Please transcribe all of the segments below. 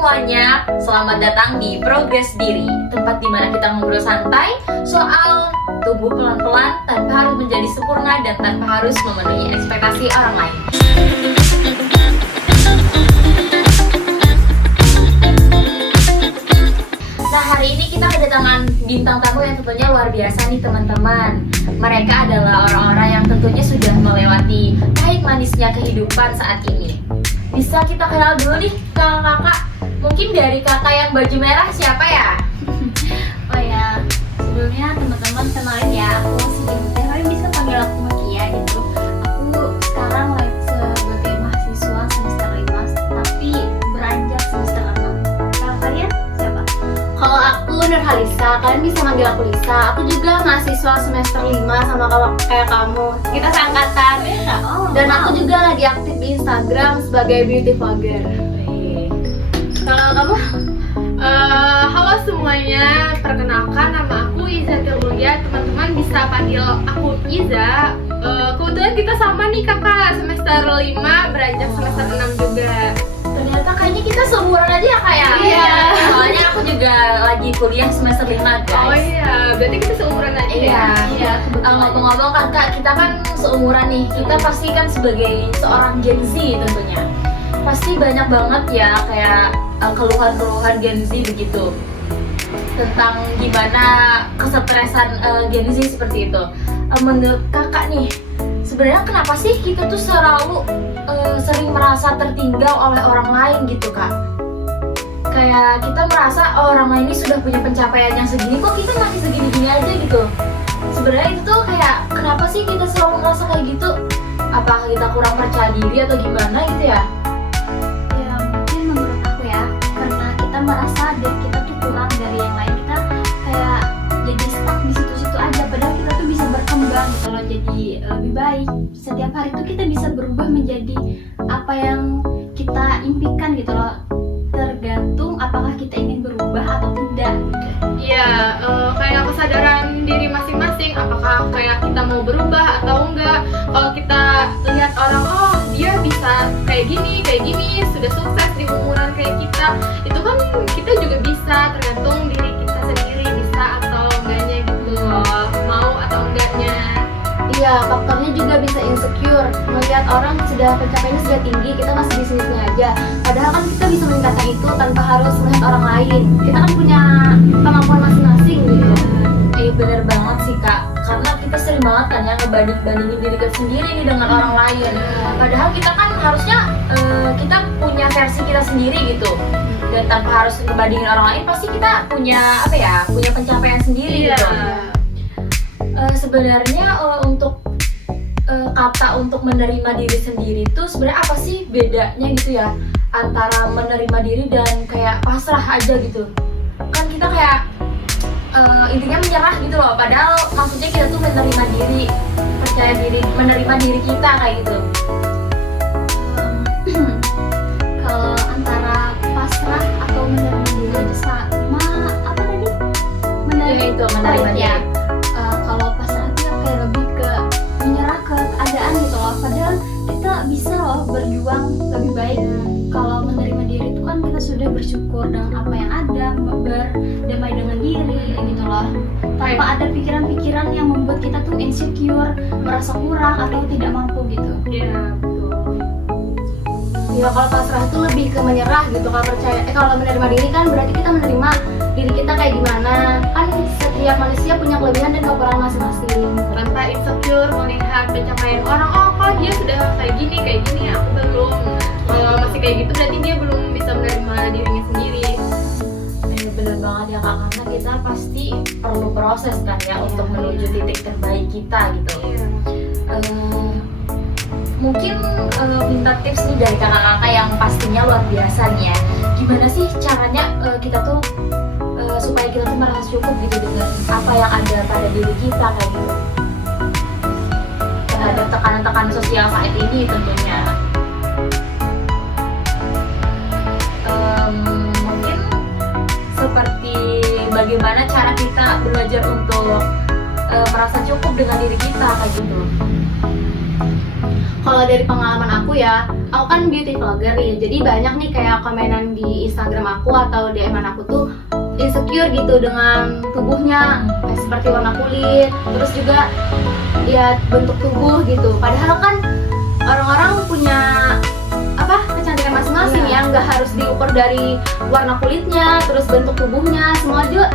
semuanya, selamat datang di Progres Diri, tempat di mana kita ngobrol santai soal tumbuh pelan-pelan tanpa harus menjadi sempurna dan tanpa harus memenuhi ekspektasi orang lain. Nah, hari ini kita kedatangan bintang tamu yang tentunya luar biasa nih teman-teman. Mereka adalah orang-orang yang tentunya sudah melewati pahit manisnya kehidupan saat ini. Bisa kita kenal dulu nih kakak-kakak. Mungkin dari kakak yang baju merah siapa ya? Oh ya, sebelumnya teman-teman kenalin ya, aku Sinta. Kalian bisa panggil aku Makia gitu. Aku sekarang sebagai mahasiswa semester 5, tapi beranjak semester 6. Kalau kalian siapa? Kalau aku Nurhalisa, kalian bisa manggil aku Lisa. Aku juga mahasiswa semester 5 sama kayak kamu. Kita seangkatan. Dan aku juga lagi aktif di Instagram sebagai beauty vlogger. Kalau kamu? Halo semuanya, perkenalkan nama aku Iza Tilbulia. Teman-teman bisa panggil aku Iza. Kebetulan kita sama nih kakak, semester 5 beranjak semester 6 juga. Ternyata kayaknya kita seumuran aja ya kak ya? Iya. Soalnya aku juga lagi kuliah semester 5 guys. Oh iya, berarti kita seumuran aja Iya. ya? Ngomong-ngomong kan kak, kita kan seumuran nih. Kita pasti kan sebagai seorang Gen Z tentunya pasti banyak banget ya kayak keluhan-keluhan Gen Z begitu tentang gimana kesetresan Gen Z seperti itu. Menurut kakak nih, sebenarnya kenapa sih kita tuh selalu sering merasa tertinggal oleh orang lain gitu kak? Kayak kita merasa orang lain ini sudah punya pencapaian yang segini, kok kita masih segini-gini aja gitu. Sebenarnya itu tuh kayak kenapa sih kita selalu merasa kayak gitu? Apakah kita kurang percaya diri atau gimana gitu ya? Ya mungkin menurut aku ya, karena kita merasa diri kita tuh kurang dari yang lain. Kita kayak jadi stuck di situ-situ aja, padahal kita tuh bisa berkembang gitu loh, jadi lebih baik. Setiap hari tuh kita bisa berubah menjadi apa yang kita impikan gitu loh, tergantung apakah kita ingin berubah atau tidak. Iya, kayak kesadaran diri masing-masing, apakah kayak kita mau berubah atau enggak. Kalau kita lihat orang, oh dia bisa kayak gini, sudah sukses di umuran kayak kita, itu kan kita juga bisa, tergantung diri kita sendiri bisa atau enggaknya gitu loh, mau atau enggaknya. Iya, faktornya juga bisa insecure. Melihat orang sudah pencapaiannya sudah tinggi, kita masih di sini aja. Padahal kan kita bisa meningkatkan itu tanpa harus melihat orang lain. Kita kan punya kemampuan masing-masing gitu. Bener banget sih kak, karena kita sering banget kan ya ngebanding-bandingin diri kita sendiri nih dengan orang lain. Padahal kita kan harusnya kita punya versi kita sendiri gitu. Dan tanpa harus ngebandingin orang lain, pasti kita punya apa ya, punya pencapaian sendiri gitu. Sebenarnya untuk kata untuk menerima diri sendiri itu sebenarnya apa sih bedanya gitu ya antara menerima diri dan kayak pasrah aja gitu. Kan kita kayak intinya menyerah gitu loh, padahal maksudnya kita tuh menerima diri, percaya diri, menerima diri kita kayak gitu. Kalau antara pasrah atau menerima diri sama apa tadi? Itu menerima ya. diri. Kalau pasrah itu kayak lebih ke menyerah ke keadaan gitu loh. Padahal kita bisa loh berjuang lebih baik. Kalau menerima diri itu kan kita sudah bersyukur dengan apa yang ada, berdamai dengan diri gitu loh. Tanpa ada pikiran-pikiran yang membuat kita tuh insecure, merasa kurang atau tidak mampu gitu. Iya, betul. Ya kalau pasrah itu lebih ke menyerah gitu. Kalau menerima diri kan berarti kita menerima diri kita kayak gimana. Kan setiap manusia punya kelebihan dan kekurangan masing-masing. Tanpa insecure melihat pencapaian orang, oh kok dia sudah kayak gini, aku belum. Kalau masih kayak gitu berarti dia belum bisa menerima dirinya sendiri. Bener banget ya kak, karena kita pasti perlu proses kan ya untuk menuju titik terbaik kita gitu. Mungkin minta tips nih dari kakak-kakak yang pastinya luar biasa nih ya. Gimana sih caranya kita tuh supaya kita tuh merasa cukup gitu dengan apa yang ada pada diri kita kayak gitu. Terhadap tekanan-tekanan sosial saat ini tentunya. Mungkin seperti bagaimana cara kita belajar untuk merasa cukup dengan diri kita kayak gitu. Kalau dari pengalaman aku ya, aku kan beauty vlogger nih, jadi banyak nih kayak komenan di Instagram aku atau DM-an aku tuh insecure gitu dengan tubuhnya, kayak seperti warna kulit, terus juga ya bentuk tubuh gitu. Padahal kan orang-orang punya kecantikan masing-masing ya, nggak harus diukur dari warna kulitnya, terus bentuk tubuhnya, semua juga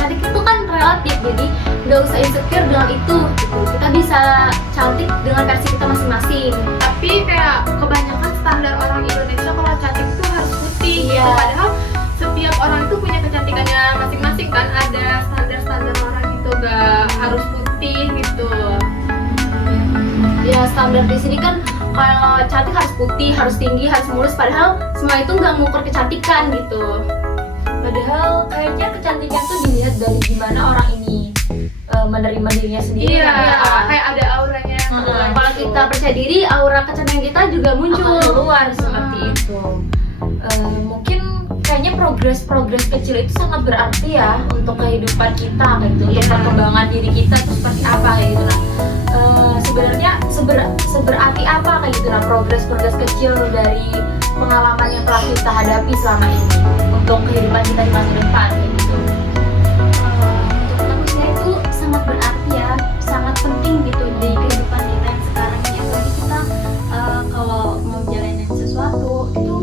cantik itu kan relatif, jadi nggak usah insecure dengan itu gitu. Kita bisa cantik dengan versi kita masing-masing. Tapi kayak kebanyakan standar orang Indonesia kalau cantik itu harus putih gitu. Iya. Padahal setiap orang itu punya kecantikannya masing-masing kan, ada standar-standar orang itu gak harus putih gitu. Ya standar di sini kan kalau cantik harus putih, harus tinggi, harus mulus, padahal semua itu nggak mengukur kecantikan gitu. Padahal kayaknya kecantikan tuh dilihat dari gimana orang ini menerima dirinya sendiri. Iya, kan, ya. kayak ada auranya. Kalau kita percaya diri, aura kecantikan kita juga muncul. Akan keluar seperti itu. Mungkin kayaknya progres kecil itu sangat berarti ya untuk kehidupan kita kayak gitu, untuk perkembangan diri kita itu seperti apa kayak gitu. Nah, sebenarnya seberarti apa kayak gitu nah progres kecil dari pengalaman yang telah kita hadapi selama ini untuk kehidupan kita di masa depan kayak gitu. Untuk aku sendiri itu sangat berarti ya, sangat penting gitu di kehidupan kita yang sekarang ini. Apalagi kita kalau mau jalanin sesuatu itu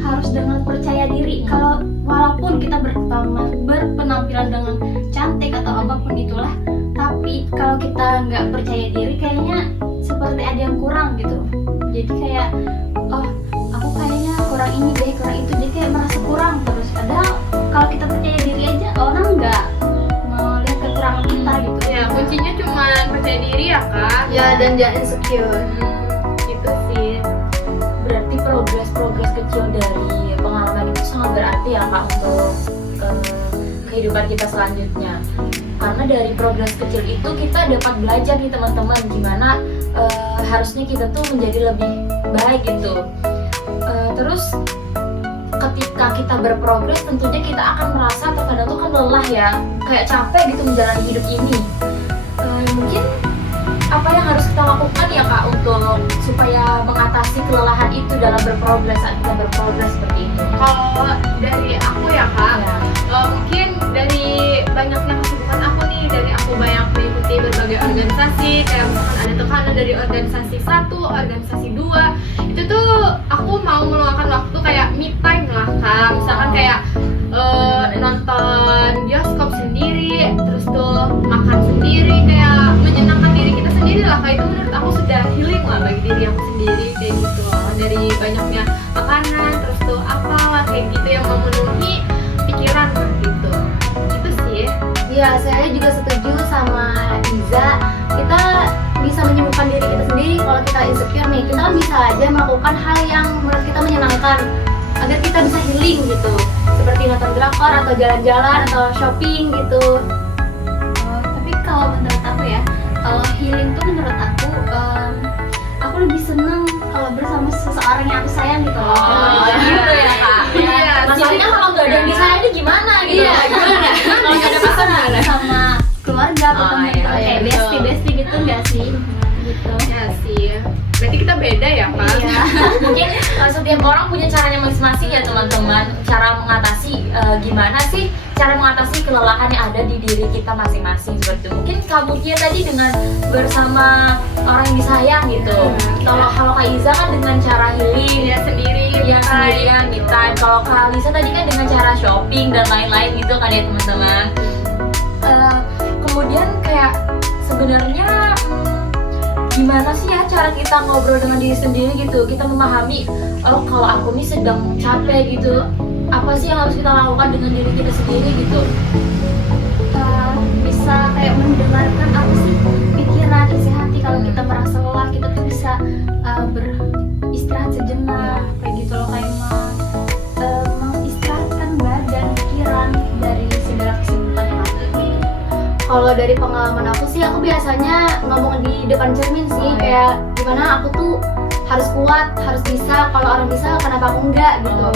harus dengan percaya diri. Kalau walaupun kita berpenampilan dengan cantik atau apapun itulah, tapi kalau kita nggak percaya diri kayaknya seperti ada yang kurang gitu. Jadi kayak oh aku kayaknya kurang ini deh, kurang itu, jadi kayak merasa kurang terus. Padahal kalau kita percaya diri aja orang nggak mau lihat kekurangan kita gitu. Ya kuncinya cuma percaya diri ya kak. Ya dan jangan insecure. Gitu sih. Berarti progres kecil dari pengalaman itu sangat berarti ya kak untuk kehidupan kita selanjutnya. Karena dari progres kecil itu kita dapat belajar nih teman-teman gimana harusnya kita tuh menjadi lebih baik gitu. Terus ketika kita berprogres tentunya kita akan merasa terkadang tuh kan lelah ya, kayak capek gitu menjalani hidup ini. Mungkin apa yang harus kita lakukan ya kak untuk supaya mengatasi kelelahan itu dalam berprogres saat kita berprogres seperti itu? Kalau dari aku ya kak, mungkin dari banyaknya kesibukan aku nih, dari aku banyak mengikuti berbagai organisasi, kayak misalkan ada tekanan dari organisasi 1, organisasi 2, itu tuh aku mau meluangkan waktu kayak me time lah kak, misalkan kayak nonton bioskop sendiri, terus tuh makan sendiri, kayak menyenangkan diri kita sendiri lah, kayak itu menurut aku sudah healing lah bagi diri aku sendiri kayak gitu. Dari banyaknya makanan, terus tuh apalah kayak gitu yang memenuhi pikiran lah gitu. Itu sih. Ya saya juga setuju sama Iza. Kita bisa menyembuhkan diri kita sendiri. Kalau kita insecure nih, kita kan bisa aja melakukan hal yang menurut kita menyenangkan agar kita bisa healing gitu, seperti nonton drakor atau jalan-jalan atau shopping gitu. Tapi kalau menurut aku ya, kalau healing tuh menurut aku lebih seneng kalau bersama seseorang yang aku sayang gitu loh. Gitu ya kak. Iya, Masalahnya kalau nggak ada yang disayang ini gimana gitu? Iya, gimana? Kalau nggak ada pasangan gimana? Sama keluarga atau Oh, teman iya, kayak iya, bestie gitu nggak sih? Gitu. Ya sih. Berarti kita beda ya kak. Iya. Mungkin setiap orang punya caranya masing-masing ya teman-teman. Cara mengatasi gimana sih cara mengatasi kelelahan yang ada di diri kita masing-masing seperti itu. Mungkin kamunya tadi dengan bersama orang yang disayang gitu. Kalau Kak Iza kan dengan cara healing Dia sendiri. ya sendirian me time. Kalau Kak Lisa tadi kan dengan cara shopping dan lain-lain gitu kan ya teman-teman. Kemudian kayak sebenarnya gimana sih ya cara kita ngobrol dengan diri sendiri gitu, kita memahami oh kalau aku nih sedang capek gitu, apa sih yang harus kita lakukan dengan diri kita sendiri gitu. Bisa kayak mendengarkan apa sih pikiran isi hati. Kalau kita merasa lelah kita tuh bisa beristirahat sejenak kayak gitu loh, kayak mengistirahatkan badan pikiran dari segala kesibukan yang ada gitu. Kalau dari pengalaman aku sih, aku biasanya ngomong di depan cermin sih, kayak gimana aku tuh harus kuat, harus bisa. Kalau orang bisa, kenapa aku enggak gitu.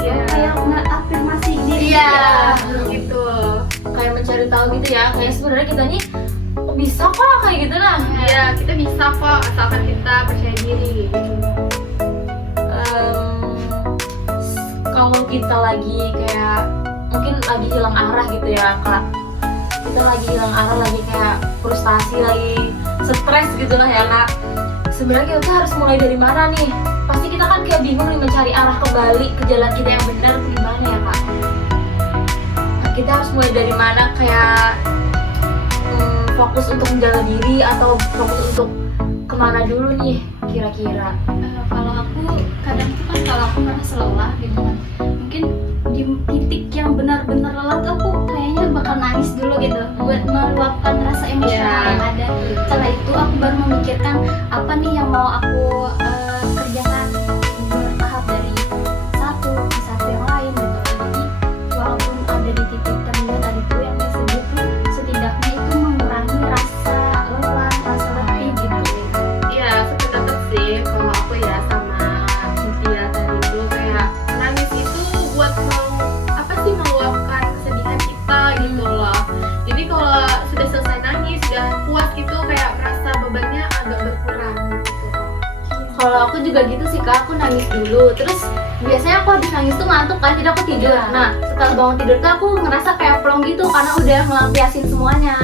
Iya. Kayak nge-afirmasi diri. Iya. Gitu. Kayak mencari tahu gitu ya, kayak sebenarnya kita nih bisa kok kayak gitu nah. Iya, kita bisa kok asalkan kita percaya diri gitu. kalau kita lagi kayak mungkin lagi hilang arah gitu ya kak, kita lagi hilang arah, lagi kayak frustasi, lagi stres gitu lah ya kak. Sebenarnya kita harus mulai dari mana nih? Pasti kita kan kayak bingung nih mencari arah kembali ke jalan kita yang benar gimana ya kak? Nah, kita harus mulai dari mana, kayak fokus untuk menjaga diri atau fokus untuk kemana dulu nih kira-kira? Kalau aku kadang tuh kan kalau aku merasa lelah gitu kan, mungkin di titik yang benar-benar lelah tuh aku kayaknya bakal nangis dulu gitu buat meluapkan rasa emosional yang ada. Setelah itu aku baru memikirkan apa nih yang mau aku kerjakan bertahap dari satu ke satu yang lain gitu. Jadi walaupun ada di titik terendah tadi tuh yang sedih tuh, setidaknya itu mengurangi rasa lelah, rasa letih gitu. Iya, sependapat sih kalau aku ya sama Cynthia tadi itu, kayak nangis itu buat meluapkan kesedihan kita gitu loh. Jadi kalau sudah selesai nangis, sudah puas gitu, kayak merasa bebannya agak berkurang gitu. Kalau aku juga gitu sih kak, aku nangis dulu. Terus biasanya aku habis nangis tuh ngantuk kan, jadi aku tidur. Nah setelah bangun tidur tuh aku ngerasa kayak plong gitu karena udah ngelampiasin semuanya.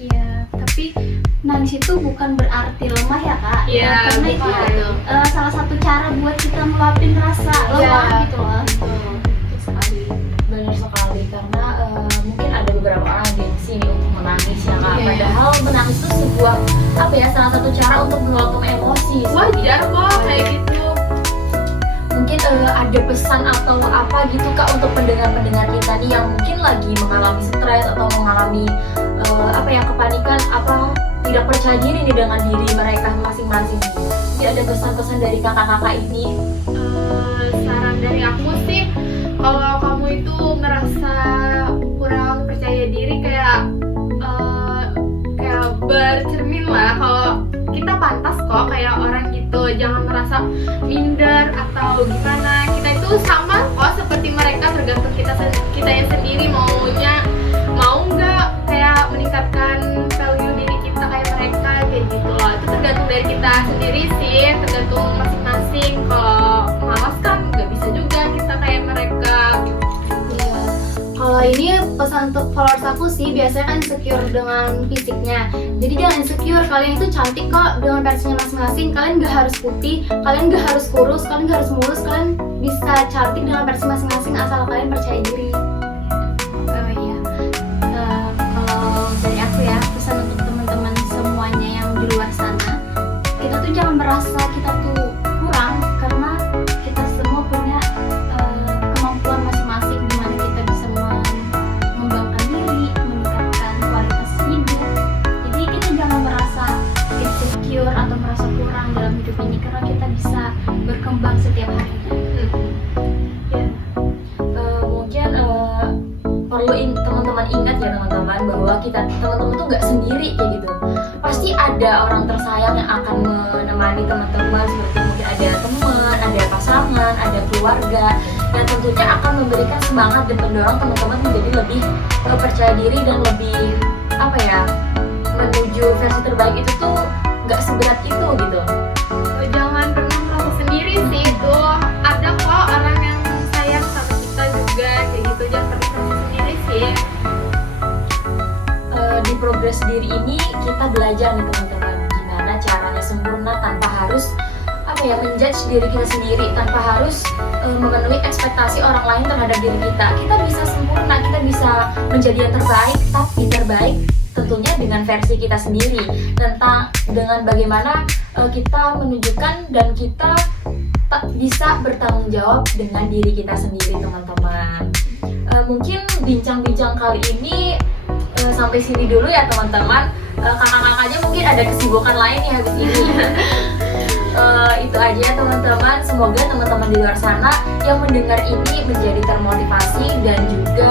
Iya, tapi nangis itu bukan berarti lemah ya kak. Iya, Karena itu betul. salah satu cara buat kita meluapin rasa lelah gitu loh. Benar sekali, karena mungkin ada beberapa orang di sini untuk menangis ya kak. Iya. Padahal menangis itu sebuah salah satu cara untuk meluapkan emosi. Wajar kok kayak gitu. Mungkin ada pesan atau apa gitu kak untuk pendengar-pendengar kita nih yang mungkin lagi mengalami stres atau mengalami kepanikan, tidak percaya diri nih dengan diri mereka masing-masing. Jadi ada pesan-pesan dari kakak-kakak ini. Saran dari aku sih, kalau kamu itu merasa kurang percaya diri, kayak bercermin lah kalau kita pantas kok kayak orang gitu. Jangan merasa minder atau gimana. Kita itu sama kok seperti mereka, tergantung kita yang sendiri mau nggak kayak meningkatkan value diri kita kayak mereka kayak gitu loh. Itu tergantung dari kita sendiri sih, tergantung masing-masing. Kalau malas kan nggak bisa juga kita kayak mereka. Kalau ini pesan untuk followers aku sih, biasanya kan insecure dengan fisiknya. Jadi jangan insecure, kalian itu cantik kok dengan versinya masing-masing. Kalian gak harus putih, kalian gak harus kurus, kalian gak harus mulus. Kalian bisa cantik dengan versi masing-masing asal kalian percaya diri. Oh iya, kalau dari aku ya, pesan untuk teman-teman semuanya yang di luar sana, kita tuh jangan merasa kita tuh kurang, karena kita semua punya kemampuan masing-masing di mana kita bisa mengembangkan diri, meningkatkan kualitas hidup. Jadi kita jangan merasa insecure atau merasa kurang dalam hidup ini, karena kita bisa berkembang setiap harinya. Mungkin perlu teman-teman ingat ya teman-teman, bahwa teman-teman tuh nggak sendiri kayak gitu. Pasti ada orang tersayang yang akan menemani teman-teman, seperti mungkin ada teman, ada pasangan, ada keluarga yang tentunya akan memberikan semangat dan mendorong teman-teman menjadi lebih percaya diri dan lebih menuju versi terbaik itu tuh nggak seberat itu gitu. Jangan pernah merasa sendiri sih, itu ada kok orang yang sayang sama kita juga kayak gitu. Jangan pernah merasa sendiri sih. Di progres diri ini kita belajar nih teman-teman, gimana caranya sempurna tanpa harus menjudge diri kita sendiri, tanpa harus memenuhi ekspektasi orang lain terhadap diri kita. Kita bisa sempurna, kita bisa menjadi yang terbaik, tapi terbaik tentunya dengan versi kita sendiri, tentang dengan bagaimana kita menunjukkan dan kita bisa bertanggung jawab dengan diri kita sendiri teman-teman. Mungkin bincang-bincang kali ini sampai sini dulu ya teman-teman. Kakak-kakaknya mungkin ada kesibukan lain ya habis ini. Itu aja ya teman-teman. Semoga teman-teman di luar sana yang mendengar ini menjadi termotivasi dan juga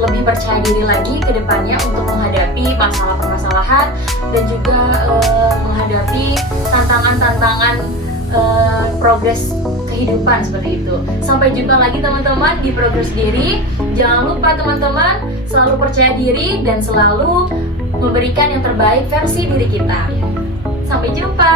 lebih percaya diri lagi ke depannya untuk menghadapi masalah permasalahan dan juga menghadapi tantangan-tantangan progres kehidupan seperti itu. Sampai jumpa lagi teman-teman di progres diri. Jangan lupa teman-teman selalu percaya diri dan selalu memberikan yang terbaik versi diri kita. Sampai jumpa.